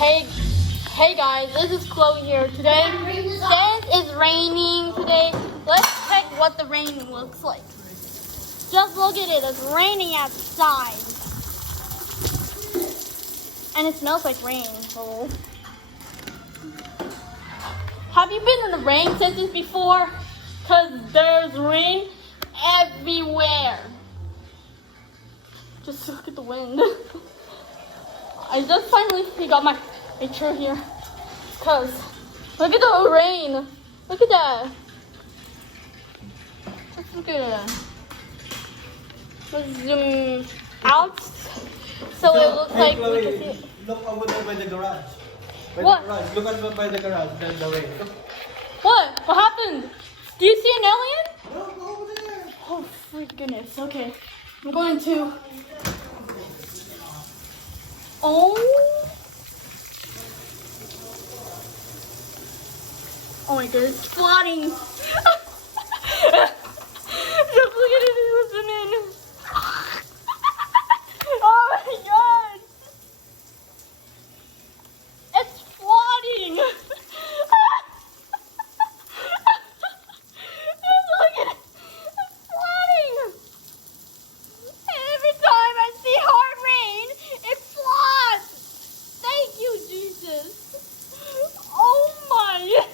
Hey, hey guys, this is Chloe here. Today, since it's raining today, let's check what the rain looks like. Just look at it, it's raining outside. And it smells like rain. Oh. Have you been in the rain since this before? Because there's rain everywhere. Just look at the wind. I just finally got my picture here. Cause look at the rain. Look at that. Just look at it. Let's zoom out so it looks like we can see it. Look over there by the garage. What? The garage. Look at by the garage. There's the rain. Look. What? What happened? Do you see an alien? Look over there. Oh, freak goodness. Okay. I'm going to. Oh. Oh my god, it's flooding. Just look at it, it's listening. Oh my god. It's flooding. Just look at it. It's flooding. Every time I see hard rain, it floods. Thank you, Jesus. Oh my.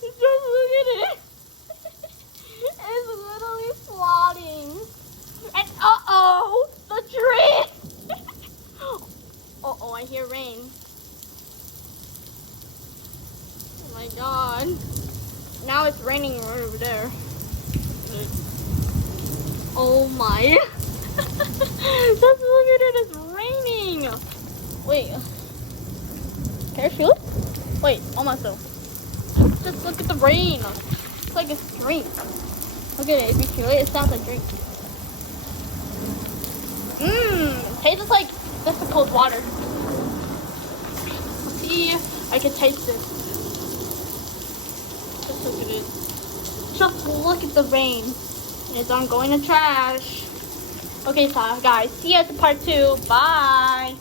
Just look at it. It's literally flooding. And uh-oh, the tree. Uh-oh, I hear rain. Oh my god. Now it's raining right over there. Oh my. Just look at it, it's raining. Wait. Can I feel it? Wait, almost so. Just look at the rain. It's like a drink. Look at it, if you feel it, it sounds like drink. Tastes like just the cold water. Let's see if I can taste it. Just look at it. Just look at the rain. It's on going to trash. Okay, so guys, see you at the part 2. Bye.